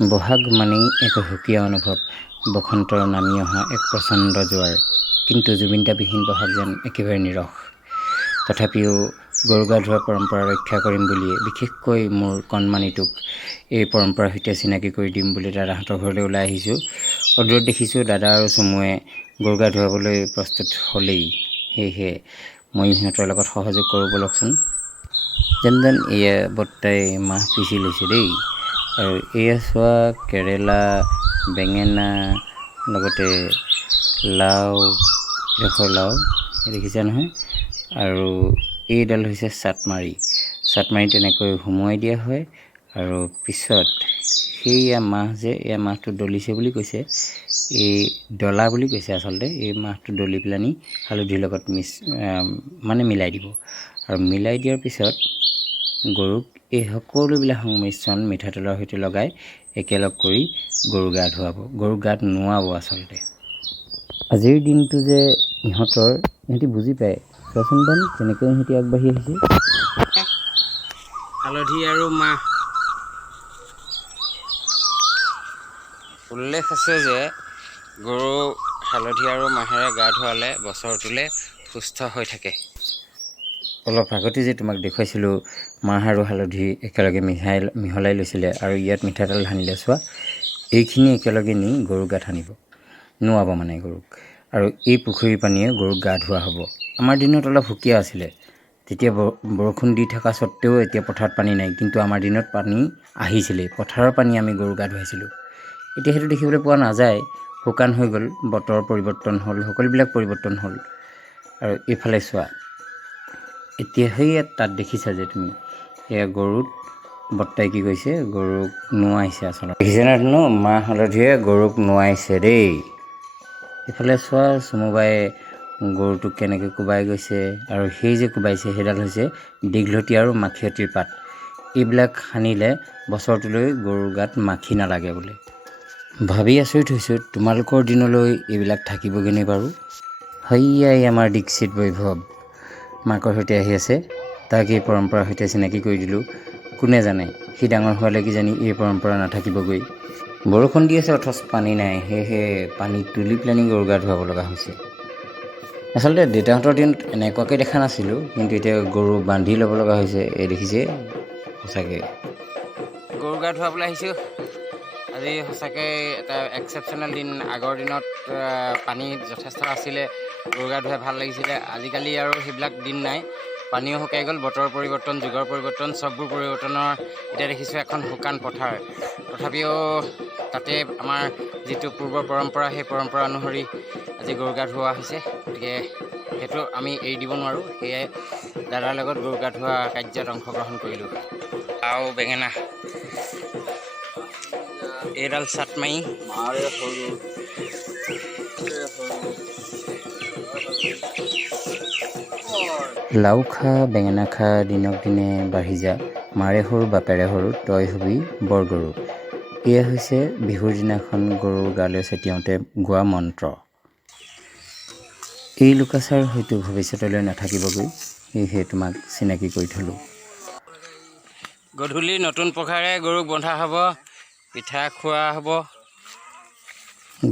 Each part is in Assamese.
বহাগ মানেই এক সুকীয়া অনুভৱ, বসন্তৰ নামি অহা এক প্ৰচণ্ড জোৱাৰ। কিন্তু জুবিনদাবিহীন বহাগ যেন একেবাৰে নিৰস। তথাপিও গৰু গা ধোৱা পৰম্পৰা ৰক্ষা কৰিম বুলিয়ে, বিশেষকৈ মোৰ কণমানিটোক এই পৰম্পৰাৰ সৈতে চিনাকি কৰি দিম বুলি দাদাহঁতৰ ঘৰলৈ ওলাই আহিছোঁ। অদূৰত দেখিছোঁ দাদা আৰু চুমুৱে গৰু গা ধুৱাবলৈ প্ৰস্তুত হ'লেই। সেয়েহে মই সিহঁতৰ লগত সহযোগ কৰোঁ ব'লকচোন। যেন এয়া বৰ্তাই মাহ পিচি লৈছে দেই। আৰু এয়া চোৱা কেৰেলা, বেঙেনা, লগতে লাও, এডোখৰ লাও দেখিছা নহয়। আৰু এইডাল হৈছে চাটমাৰি। চাটমাৰি তেনেকৈ সুমুৱাই দিয়া হয় আৰু পিছত সেইয়া মাহ যে এয়া মাহটো দলিছে বুলি কৈছে, এই ডলা বুলি কৈছে আচলতে। এই মাহটো দলি পেলানি হালধিৰ লগত মিলাই দিব। আৰু মিলাই দিয়াৰ পিছত গৰুক এই সকলোবিলাক সংমিশ্ৰণ মিঠাতেলৰ সৈতে লগাই একেলগ কৰি গৰু গা ধুৱাব, গৰুক গাত নোৱাব আচলতে। আজিৰ দিনটো যে ইহঁতি বুজি পায়। চোৱাচোন বান কেনেকৈ ইহঁতি আগবাঢ়ি আহিছে। হালধি আৰু মাহ। উল্লেখ আছে যে গৰু হালধি আৰু মাহেৰে গা ধুৱালে বছৰটোলে সুস্থ হৈ থাকে। অলপ আগতে যে তোমাক দেখুৱাইছিলোঁ মাহ আৰু হালধি একেলগে মিহলাই লৈছিলে আৰু ইয়াত মিঠাতেল সানিলে, চোৱা এইখিনি একেলগে নি গৰুক গাত সানিব, নোৱাব মানে গৰুক। আৰু এই পুখুৰীৰ পানীয়ে গৰুক গা ধোৱা হ'ব। আমাৰ দিনত অলপ সুকীয়া আছিলে, তেতিয়া বৰষুণ দি থকা স্বত্তেও এতিয়া পথাৰত পানী নাই, কিন্তু আমাৰ দিনত পানী আহিছিলেই। পথাৰৰ পানী আমি গৰু গা ধুৱাইছিলোঁ। এতিয়া সেইটো দেখিবলৈ পোৱা নাযায়, শুকান হৈ গ'ল, বতৰ পৰিৱৰ্তন হ'ল, সকলোবিলাক পৰিৱৰ্তন হ'ল। আৰু এইফালে চোৱা, এতিয়া সেই তাত দেখিছা যে তুমি, এয়া গৰুত বৰ্তাই কি কৰিছে, গৰুক নোৱাইছে আচলতে। দেখিছে ন মাহ হালধিৰে গৰুক নোৱাইছে দেই। এইফালে চোৱা চুমুবাই গৰুটোক কেনেকৈ কোবাই গৈছে, আৰু সেই যে কোবাইছে সেইডাল হৈছে দীঘলতি আৰু মাখিয়তীৰ পাত। এইবিলাক সানিলে বছৰটোলৈ গৰুৰ গাত মাখি নালাগে বোলে। ভাবি আচৰিত হৈছোঁ, তোমালোকৰ দিনলৈ এইবিলাক থাকিবগৈনে বাৰু। হৈয়াই আমাৰ দীক্ষিত বৈভৱ মাকৰ সৈতে আহি আছে, তাক এই পৰম্পৰাৰ সৈতে চিনাকি কৰি দিলোঁ। কোনে জানে সি ডাঙৰ হোৱালৈ কিজানি এই পৰম্পৰা নাথাকিবগৈ। বৰষুণ দি আছে অথচ পানী নাই, সেয়েহে পানী তুলি পেলানি গৰু গা ধুৱাব লগা হৈছে। আচলতে দেউতাহঁতৰ দিনত এনেকুৱাকৈ দেখা নাছিলোঁ, কিন্তু এতিয়া গৰু বান্ধি ল'ব লগা হৈছে। এই দেখিছে সঁচাকৈ গৰু গা ধুৱাবলৈ আহিছোঁ। আজি সঁচাকৈ এটা এক্সেপশ্যনেল দিন। আগৰ দিনত পানী যথেষ্ট আছিলে, গৰু গা ধুৱাই ভাল লাগিছিলে। আজিকালি আৰু সেইবিলাক দিন নাই, পানীও শুকাই গ'ল, বতৰৰ পৰিৱৰ্তন, যুগৰ পৰিৱৰ্তন, চববোৰ পৰিৱৰ্তনৰ এতিয়া দেখিছোঁ এখন শুকান পথাৰ। তথাপিও তাতে আমাৰ যিটো পূৰ্বৰ পৰম্পৰা, সেই পৰম্পৰা অনুসৰি আজি গৰু গা ধুওৱা হৈছে। গতিকে সেইটো আমি এৰি দিব নোৱাৰোঁ। সেয়াই দাদাৰ লগত গৰু গা ধোৱা কাৰ্যত অংশগ্ৰহণ কৰিলোঁ। লাও, বেঙেনা, এইডাল চাটমাৰি, লাও খা বেঙেনা খা দিনক দিনে বাঢ়ি যা, মাৰে সৰু বাপেৰে সৰু তই হবি বৰ গৰু। এয়া হৈছে বিহুৰ দিনাখন গৰুৰ গালৈ ছটিয়াওঁতে গোৱা মন্ত্ৰ। এই লোকাচাৰ হয়তো ভৱিষ্যতলৈ নাথাকিবগৈ, সেয়েহে তোমাক চিনাকি কৰি থলোঁ। গধূলি নতুন পঘাৰে গৰুক বন্ধা হ'ব, পিঠা খোৱা হ'ব।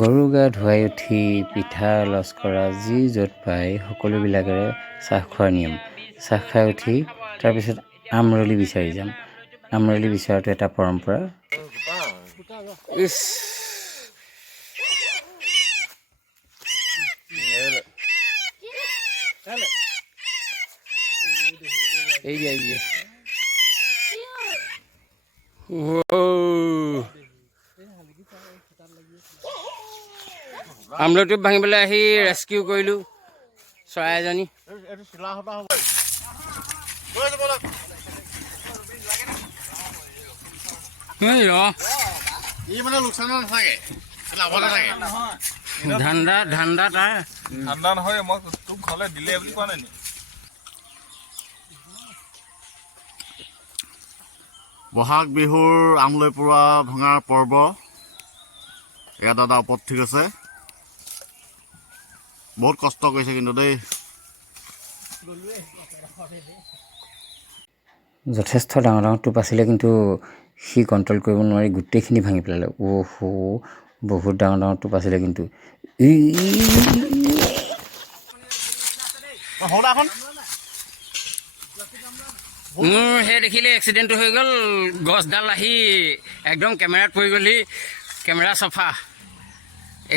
গৰু গা ধুৱাই উঠি পিঠা লস্কৰা যি য'ত পায় সকলোবিলাকেৰে চাহ খোৱাৰ নিয়ম। চাহ খাই উঠি তাৰপিছত আমৰলি বিচাৰি যাম। আমৰলি বিচৰাটো এটা পৰম্পৰা। আমলৰিটো ভাঙিবলৈ আহি ৰেস্কিউ কৰিলোঁ চৰাই এজনী। ধান্দা তাৰ ঠাণ্ডা নহয়, মই তোক ঘৰলৈ দিলে বুলি কোৱা নাই নি? বহাগ বিহুৰ আমলৈ পৰুৱা ভঙাৰ পৰ্ব। এয়া দাদা ওপৰত ঠিক আছে, বহুত কষ্ট কৰিছে কিন্তু দেই। যথেষ্ট ডাঙৰ ডাঙৰ টোপ আছিলে, কিন্তু সি কণ্ট্ৰল কৰিব নোৱাৰি গোটেইখিনি ভাঙি পেলালে। অ'হ, বহুত ডাঙৰ ডাঙৰ টোপ আছিলে কিন্তু। মোৰ সেই দেখিলে এক্সিডেণ্টটো হৈ গ'ল, গছডাল আহি একদম কেমেৰাত পৰি গ'লহি, কেমেৰা চফা।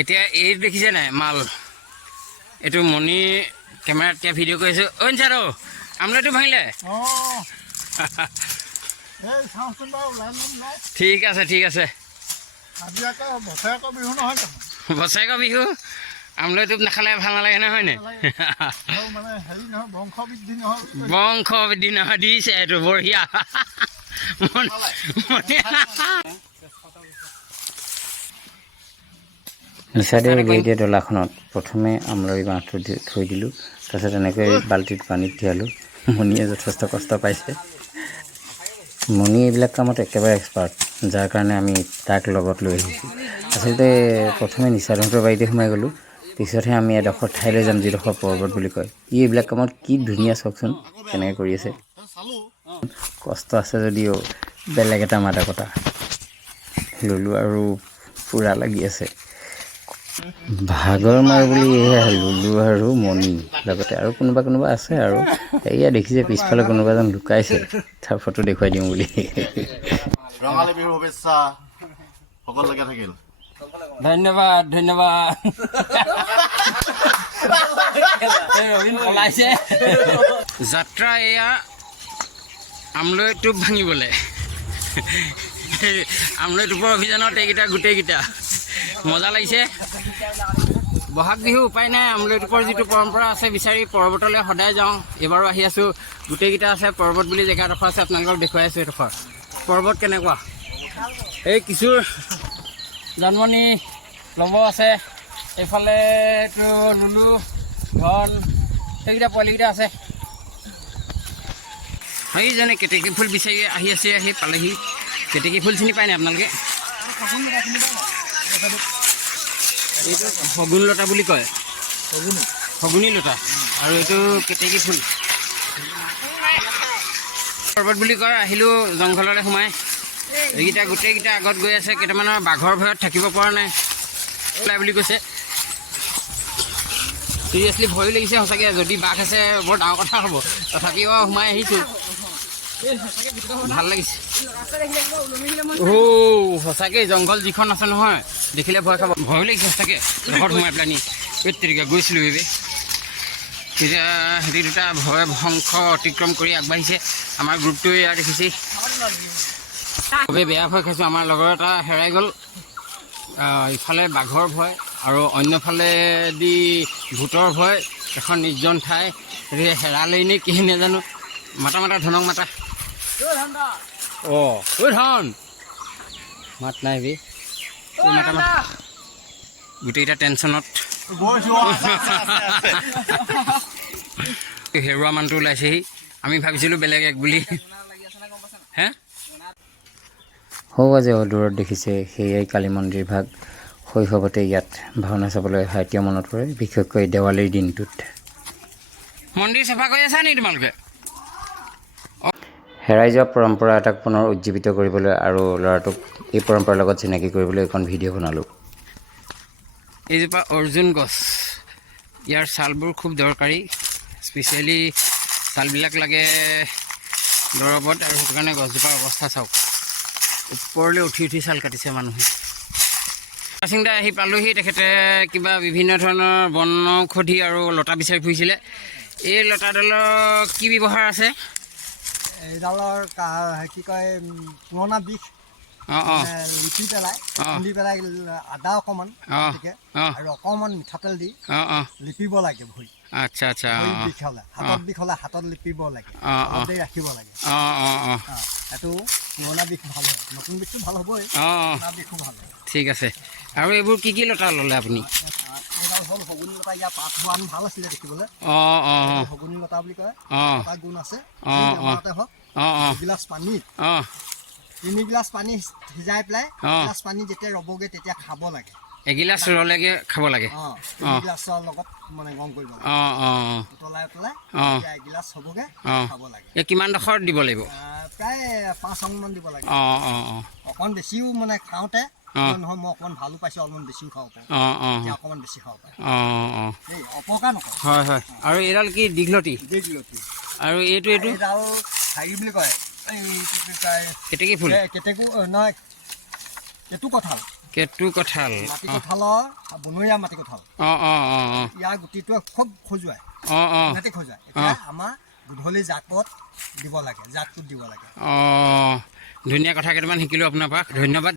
এতিয়া এই দেখিছে নাই মাল, এইটো মণি কেমেৰাত এতিয়া ভিডিঅ' কৰি আছোঁ। অ' নিচাৰো আমলৈটো ভাঙিলে। ঠিক আছে ঠিক আছে, বছৰেকৰ বিহু আমলৈ টোপ নাখালে ভাল নালাগে নহয়, হয়নে? বংশ বৃদ্ধি নহয়, দিছে এইটো বঢ়িয়া। নিচাদে উলিয়াই দিয়া ডলাখনত প্ৰথমে আমলৰি বাঁহটো থৈ দিলোঁ, তাৰপিছত এনেকৈ বাল্টিত পানীত তিয়ালোঁ। মণিয়ে যথেষ্ট কষ্ট পাইছে। মণি এইবিলাক কামত একেবাৰে এক্সপাৰ্ট, যাৰ কাৰণে আমি তাক লগত লৈ আহিছোঁ। আচলতে প্ৰথমে নিচাদহঁতৰ বাৰীতে সোমাই গ'লোঁ, পিছতহে আমি এডোখৰ ঠাইলৈ যাম যিডোখৰ পৰ্বত বুলি কয়। ই এইবিলাক কামত কি ধুনীয়া, চাওকচোন কেনেকৈ কৰি আছে। কষ্ট আছে যদিও বেলেগ এটা মাদকতা। লুলু আৰু পূৰা লাগি আছে। ভাগৰ মাৰ বুলি এয়া লুলু আৰু মণি, লগতে আৰু কোনোবা আছে আৰু। এয়া দেখিছে পিছফালে কোনোবা এজন লুকাইছে, তাৰ ফটো দেখুৱাই দিওঁ বুলি। ৰঙালী বিহুৰ শুভেচ্ছা সকলোকে থাকিল। ধন্যবাদ ধন্যবাদ। ওলাইছে যাত্ৰা এয়া আমলৈ টোপ ভাঙিবলৈ। আমলৈ টোপৰ অভিযানত এইকেইটা গোটেইকেইটা মজা লাগিছে। বহাগ বিহু উপায় নাই, আমলৈ টোপৰ যিটো পৰম্পৰা আছে বিচাৰি পৰ্বতলৈ সদায় যাওঁ। এইবাৰো আহি আছোঁ, গোটেইকেইটা আছে পৰ্বত বুলি জেগাডোখৰ আছে, আপোনালোকক দেখুৱাই আছোঁ। এইডোখৰ পৰ্বত কেনেকুৱা, এই কিছুৰ জন্মনি ল'ব আছে, এইফালে এইটো লুলু ঘন, সেইকেইটা পোৱালিকেইটা আছে। সেইজনে কেতেকী ফুল বিচাৰি আহি আছে, আহি পালেহি। কেতেকী ফুল চিনি পায়নে আপোনালোকে? এইটো শগুন লতা বুলি কয়, শগুনী লতা, আৰু এইটো কেতেকী ফুল। পৰ্বত বুলি কয়। আহিলোঁ জংঘললৈ সোমাই, এইকেইটা গোটেইকেইটা আগত গৈ আছে। কেইটামানৰ বাঘৰ ভয়ত থাকিব পৰা নাই বুলি কৈছে। চিৰিয়াছলি ভয়ো লাগিছে সঁচাকৈ, যদি বাঘ আছে বৰ ডাঙৰ কথা হ'ব। তথাপিও সোমাই আহিছোঁ, ভাল লাগিছে। সঁচাকৈ জংঘল যিখন আছে নহয়, দেখিলে ভয় খাব, ভয়ো লাগিছে সঁচাকৈ। ঘৰত সোমাই পেলাই নি তেৰিকা গৈছিলোঁ এইবে, তেতিয়া সিহঁতি দুটা ভয় ভংশ অতিক্ৰম কৰি আগবাঢ়িছে। আমাৰ গ্ৰুপটোৱে ইয়াৰ দেখিছেই, খুবেই বেয়া ভয় খাইছোঁ। আমাৰ লগৰ এটা হেৰাই গ'ল, ইফালে বাঘৰ ভয় আৰু অন্যফালেদি ভূতৰ ভয়। এখন নিৰ্জন ঠাই, হেৰালেই নে কি নাজানো। মাতা ধনক মাতা। অঁ ঐ ধন, মাত নাই বে, মাতা। গোটেইকেইটা টেনশ্যনত। হেৰুৱা মানুহটো ওলাইছেহি, আমি ভাবিছিলোঁ বেলেগ এক বুলি। হে সৌ যে দূৰত দেখিছে, সেয়াই কালী মন্দিৰ ভাগ। শৈশৱতে ইয়াত ভাওনা চাবলৈ অহা এতিয়া মনত পৰে, বিশেষকৈ দেৱালীৰ দিনটোত। মন্দিৰ চাফা কৰি আছা নি তোমালোকে? হেৰাই যোৱা পৰম্পৰা এটাক পুনৰ উজ্জীৱিত কৰিবলৈ আৰু ল'ৰাটোক এই পৰম্পৰাৰ লগত চিনাকি কৰিবলৈ এখন ভিডিঅ' বনালোঁ। এইজোপা অৰ্জুন গছ, ইয়াৰ ছালবোৰ খুব দৰকাৰী, স্পেচিয়েলি ছালবিলাক লাগে দৰৱত, আৰু সেইটো কাৰণে গছজোপাৰ অৱস্থা চাওক, ওপৰলৈ উঠি উঠি ছাল কাটিছে মানুহে। চিন্তা আহি পালোহি, তেখেতে কিবা বিভিন্ন ধৰণৰ বনৌষধি আৰু লতা বিচাৰি ফুৰিছিলে। এই লতাডালৰ কি ব্যৱহাৰ আছে? এইডালৰ কি কয়, পুৰণা বিষ লিপি পেলাই, খুন্দি পেলাই আদা অকণমান আৰু অকণমান মিঠাতেল দি লিপিব লাগে ভৰি। আচ্ছা আচ্ছা, বিষ হ'লে, হাতত বিষ হ'লে হাতত লিপিব লাগে, ৰাখিব লাগে। এইটো পুৰণা বিষ ভাল হয়, নতুন বিষটো ভাল হ'বই, পুৰণা বিষো ভাল হয়। ঠিক আছে। আৰু এইবোৰ কি কি লতা ল'লে আপুনি? এইডাল হ'ল শগুনী লতা, ইয়াৰ পাত হোৱা ভাল আছিলে দেখিবলৈ। শগুনী লতা বুলি কয়, এটা গুণ আছে। বেমাৰতে হওক, দুগিলাচ পানীত 3 গিলাচ পানী সিজাই পেলাই, গিলাচ পানী যেতিয়া ৰ'বগৈ তেতিয়া খাব লাগে। এগিলাচ ল'লেগে খাব লাগে গিলাচৰ লগত মানে গৰম কৰিব লাগে উতলাই এগিলাচ হ'বগে খাব লাগে এই কিমানডোখৰ দিব লাগিব প্ৰায় 5 আঙুলমান দিব লাগে অকণমান বেছিও মানে খাওঁতে নহয় মই অকণমান ভালো পাইছোঁ অলপমান বেছিও খাব পাৰোঁ অকণমান বেছি খাব পাৰোঁ দেই অপকাৰ নকৰে হয় হয় আৰু এইডাল কি দীঘলতি আৰু এইটো এইডাল হেৰি বুলি কয় কেতেকী ফুল কেতেকু নহয় কেঁতু কঁঠাল মাটি কঁঠালৰ বনৰীয়া মাটি কঁঠাল ইয়াৰ গুটিটোৱে খুব খজুৱাই এতিয়া আমাৰ গধূলি জাকত দিব লাগে জাকটোত দিব লাগে ধুনীয়া কথা কেইটামান শিকিলোঁ আপোনাৰ পৰা ধন্যবাদ